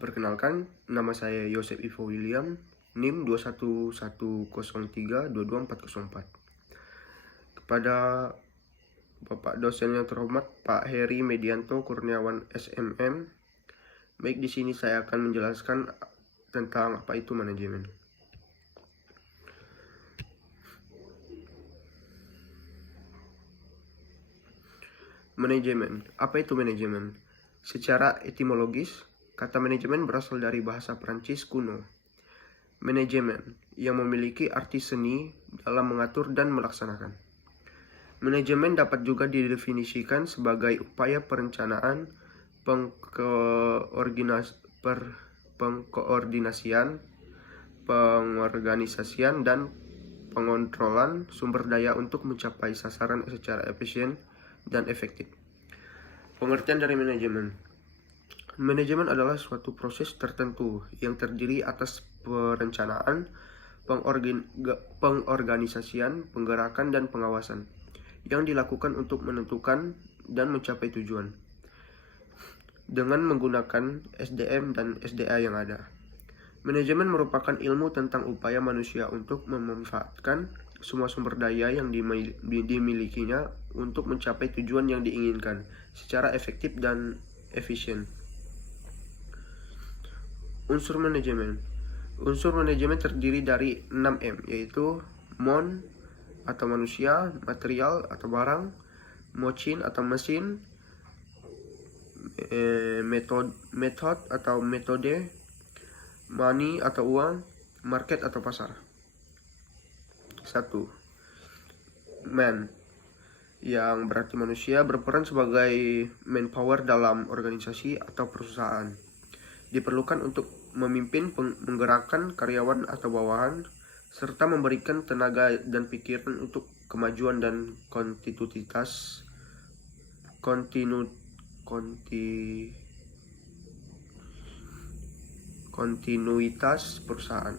Perkenalkan, nama saya Yosef Ivo William, NIM 21103222404. Kepada Bapak dosen yang terhormat Pak Heri Medianto Kurniawan SMM, baik di sini saya akan menjelaskan tentang apa itu manajemen. Manajemen. Apa itu manajemen? Secara etimologis, kata manajemen berasal dari bahasa Prancis kuno. Manajemen yang memiliki arti seni dalam mengatur dan melaksanakan. Manajemen dapat juga didefinisikan sebagai upaya perencanaan, pengkoordinasian, pengorganisasian, dan pengontrolan sumber daya untuk mencapai sasaran secara efisien dan efektif. Pengertian dari manajemen. Manajemen adalah suatu proses tertentu yang terdiri atas perencanaan, pengorganisasian, penggerakan, dan pengawasan yang dilakukan untuk menentukan dan mencapai tujuan dengan menggunakan SDM dan SDA yang ada. Manajemen merupakan ilmu tentang upaya manusia untuk memanfaatkan semua sumber daya yang dimilikinya untuk mencapai tujuan yang diinginkan secara efektif dan efisien. Unsur manajemen. Unsur manajemen terdiri dari 6M, yaitu mon atau manusia, material atau barang, mochin atau mesin, method atau metode, money atau uang, market atau pasar. 1. Man, yang berarti manusia, berperan sebagai manpower dalam organisasi atau perusahaan. Diperlukan untuk memimpin, menggerakkan karyawan atau bawahan, serta memberikan tenaga dan pikiran untuk kemajuan dan kontinuitas perusahaan.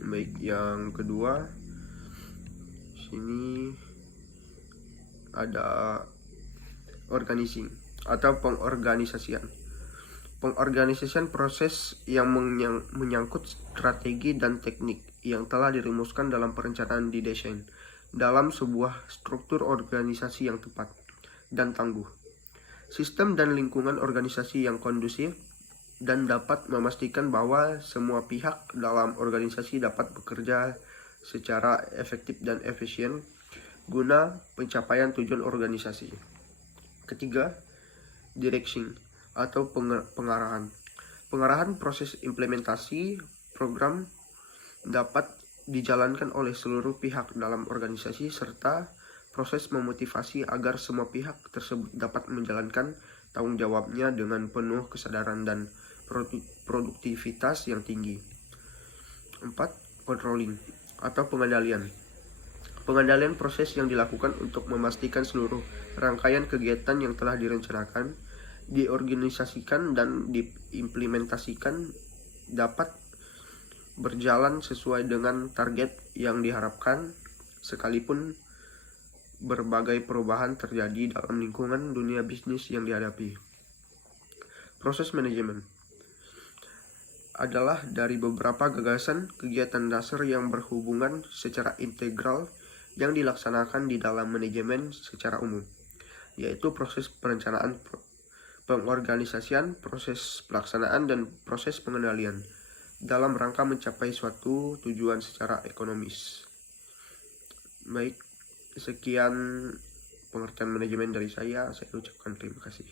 Baik, yang kedua, sini ada organizing atau pengorganisasian. Pengorganisasian proses yang menyangkut strategi dan teknik yang telah dirumuskan dalam perencanaan didesain dalam sebuah struktur organisasi yang tepat dan tangguh. Sistem dan lingkungan organisasi yang kondusif dan dapat memastikan bahwa semua pihak dalam organisasi dapat bekerja secara efektif dan efisien guna pencapaian tujuan organisasi. Ketiga, direction atau pengarahan. Pengarahan proses implementasi program dapat dijalankan oleh seluruh pihak dalam organisasi serta proses memotivasi agar semua pihak tersebut dapat menjalankan tanggung jawabnya dengan penuh kesadaran dan produktivitas yang tinggi. 4. Controlling atau pengendalian. Pengendalian proses yang dilakukan untuk memastikan seluruh rangkaian kegiatan yang telah direncanakan, diorganisasikan, dan diimplementasikan dapat berjalan sesuai dengan target yang diharapkan, sekalipun berbagai perubahan terjadi dalam lingkungan dunia bisnis yang dihadapi. Proses manajemen adalah dari beberapa gagasan kegiatan dasar yang berhubungan secara integral yang dilaksanakan di dalam manajemen secara umum, yaitu proses perencanaan, pengorganisasian, proses pelaksanaan, dan proses pengendalian dalam rangka mencapai suatu tujuan secara ekonomis. Baik, sekian pengertian manajemen dari saya ucapkan terima kasih.